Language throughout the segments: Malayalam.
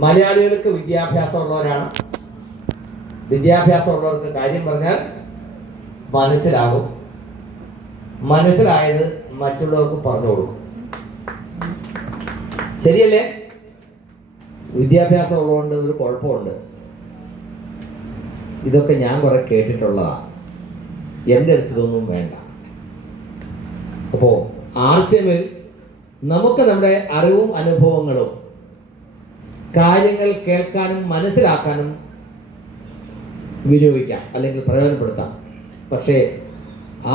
മലയാളികൾക്ക് വിദ്യാഭ്യാസമുള്ളവരാണ്. വിദ്യാഭ്യാസമുള്ളവർക്ക് കാര്യം പറഞ്ഞാൽ മനസ്സിലാകും. മനസ്സിലായത് മറ്റുള്ളവർക്ക് പറഞ്ഞു കൊടുക്കും. ശരിയല്ലേ? വിദ്യാഭ്യാസം ഉള്ളതുകൊണ്ട് ഒരു കുഴപ്പമുണ്ട്. ഇതൊക്കെ ഞാൻ കുറെ കേട്ടിട്ടുള്ളതാണ്. എൻ്റെ അടുത്ത് ഇതൊന്നും വേണ്ട. അപ്പോൾ ആർസിഎമ്മിൽ നമുക്ക് നമ്മുടെ അറിവും അനുഭവങ്ങളും കാര്യങ്ങൾ കേൾക്കാനും മനസ്സിലാക്കാനും വിനിയോഗിക്കാം, അല്ലെങ്കിൽ പ്രയോജനപ്പെടുത്താം. പക്ഷേ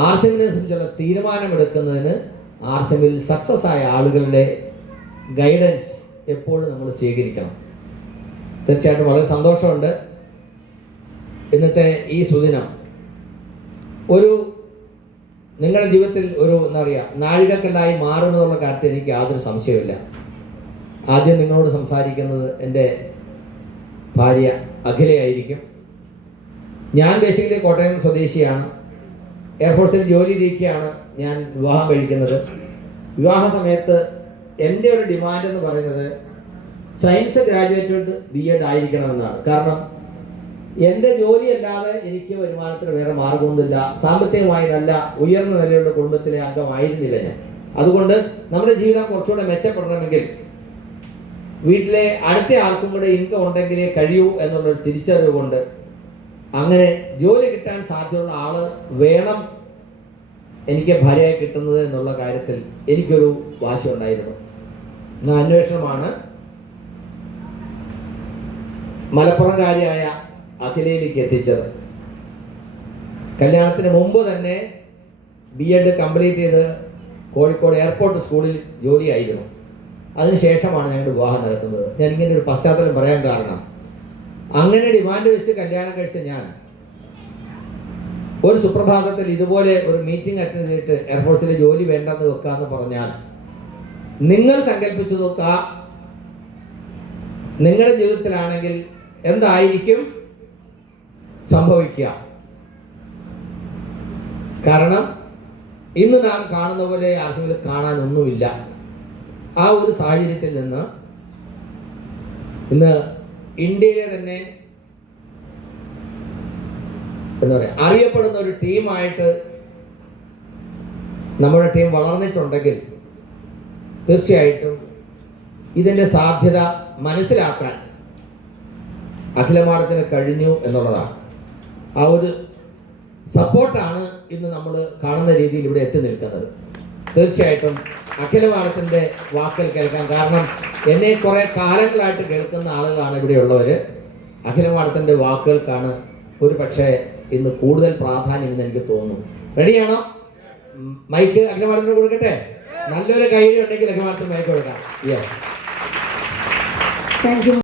ആർസിഎമ്മിനെ സംബന്ധിച്ചുള്ള തീരുമാനമെടുക്കുന്നതിന് ആർസിഎമ്മിൽ സക്സസ് ആയ ആളുകളുടെ ഗൈഡൻസ് എപ്പോഴും നമ്മൾ സ്വീകരിക്കണം. തീർച്ചയായിട്ടും വളരെ സന്തോഷമുണ്ട്. ഇന്നത്തെ ഈ സുദിനം ഒരു നിങ്ങളുടെ ജീവിതത്തിൽ ഒരു എന്താ പറയുക നാഴികക്കല്ലായി മാറുമെന്നുള്ള കാര്യത്തിൽ എനിക്ക് യാതൊരു സംശയമില്ല. ആദ്യം നിങ്ങളോട് സംസാരിക്കുന്നത് എൻ്റെ ഭാര്യ അഖിലയായിരിക്കും. ഞാൻ ബേസിക്കലി കോട്ടയം സ്വദേശിയാണ്. എയർഫോഴ്സിൽ ജോലി ഇരിക്കുകയാണ് ഞാൻ വിവാഹം കഴിക്കുന്നത്. വിവാഹ സമയത്ത് എൻ്റെ ഒരു ഡിമാൻഡ് എന്ന് പറയുന്നത് സയൻസ് ഗ്രാജുവേറ്റഡ് BEd ആയിരിക്കണമെന്നാണ്. കാരണം എൻ്റെ ജോലിയല്ലാതെ എനിക്ക് വരുമാനത്തിന് വേറെ മാർഗമൊന്നുമില്ല. സാമ്പത്തികമായി നല്ല ഉയർന്ന നിലയുള്ള കുടുംബത്തിലെ അംഗമായിരുന്നില്ല ഞാൻ. അതുകൊണ്ട് നമ്മുടെ ജീവിതം കുറച്ചുകൂടെ മെച്ചപ്പെടണമെങ്കിൽ വീട്ടിലെ അടുത്ത ആൾക്കും കൂടെ ഇൻകം ഉണ്ടെങ്കിലേ കഴിയൂ എന്നുള്ളൊരു തിരിച്ചറിവ് കൊണ്ട് അങ്ങനെ ജോലി കിട്ടാൻ സാധ്യതയുള്ള ആള് വേണം എനിക്ക് ഭാര്യയായി കിട്ടുന്നത് എന്നുള്ള കാര്യത്തിൽ എനിക്കൊരു വാശി ഉണ്ടായിരുന്നു. അന്വേഷണമാണ് മലപ്പുറംകാരിയായ അഖിലയിലേക്ക് എത്തിച്ചത്. കല്യാണത്തിന് മുമ്പ് തന്നെ BEd കംപ്ലീറ്റ് ചെയ്ത് കോഴിക്കോട് എയർപോർട്ട് സ്കൂളിൽ ജോലിയായിരുന്നു. അതിനുശേഷമാണ് ഞങ്ങൾ വിവാഹം നടത്തുന്നത്. ഞാൻ ഇങ്ങനെ ഒരു പശ്ചാത്തലം പറയാൻ കാരണം, അങ്ങനെ ഡിമാൻഡ് വെച്ച് കല്യാണം കഴിച്ച ഞാൻ ഒരു സുപ്രഭാതത്തിൽ ഇതുപോലെ ഒരു മീറ്റിംഗ് അറ്റൻഡ് ചെയ്തിട്ട് എയർഫോഴ്സിലെ ജോലി വേണ്ടെന്ന് വെക്കാന്ന് പറഞ്ഞാൽ നിങ്ങൾ സങ്കല്പിച്ചു നോക്കുക, നിങ്ങളുടെ ജീവിതത്തിലാണെങ്കിൽ എന്തായിരിക്കും സംഭവിക്കുക. കാരണം ഇന്ന് നാം കാണുന്ന പോലെ ആർക്കെങ്കിലും കാണാനൊന്നുമില്ല. ആ ഒരു സാഹചര്യത്തിൽ നിന്ന് ഇന്ന് ഇന്ത്യയിലെ തന്നെ എന്താ പറയുക അറിയപ്പെടുന്ന ഒരു ടീമായിട്ട് നമ്മുടെ ടീം വളർന്നിട്ടുണ്ടെങ്കിൽ തീർച്ചയായിട്ടും ഇതിൻ്റെ സാധ്യത മനസ്സിലാക്കാൻ അഖില മാഡത്തിന് കഴിഞ്ഞു എന്നുള്ളതാണ്. ആ ഒരു സപ്പോർട്ടാണ് ഇന്ന് നമ്മൾ കാണുന്ന രീതിയിൽ ഇവിടെ എത്തി നിൽക്കുന്നത്. തീർച്ചയായിട്ടും അഖില മാഡത്തിൻ്റെ വാക്കുകൾ കേൾക്കാൻ, കാരണം എന്നെ കുറേ കാലങ്ങളായിട്ട് കേൾക്കുന്ന ആളുകളാണ് ഇവിടെയുള്ളവർ. അഖില മാഡത്തിൻ്റെ വാക്കുകൾക്കാണ് ഒരു പക്ഷേ ഇന്ന് കൂടുതൽ പ്രാധാന്യം എന്ന് എനിക്ക് തോന്നുന്നു. റെഡിയാണോ? മൈക്ക് അഖില മാഡത്തിന് കൊടുക്കട്ടെ. നല്ലൊരു കൈയ്യടി ഉണ്ടെങ്കിൽ അഖില മാഡത്തിന് മൈക്ക് കൊടുക്കാം. Yes, thank you.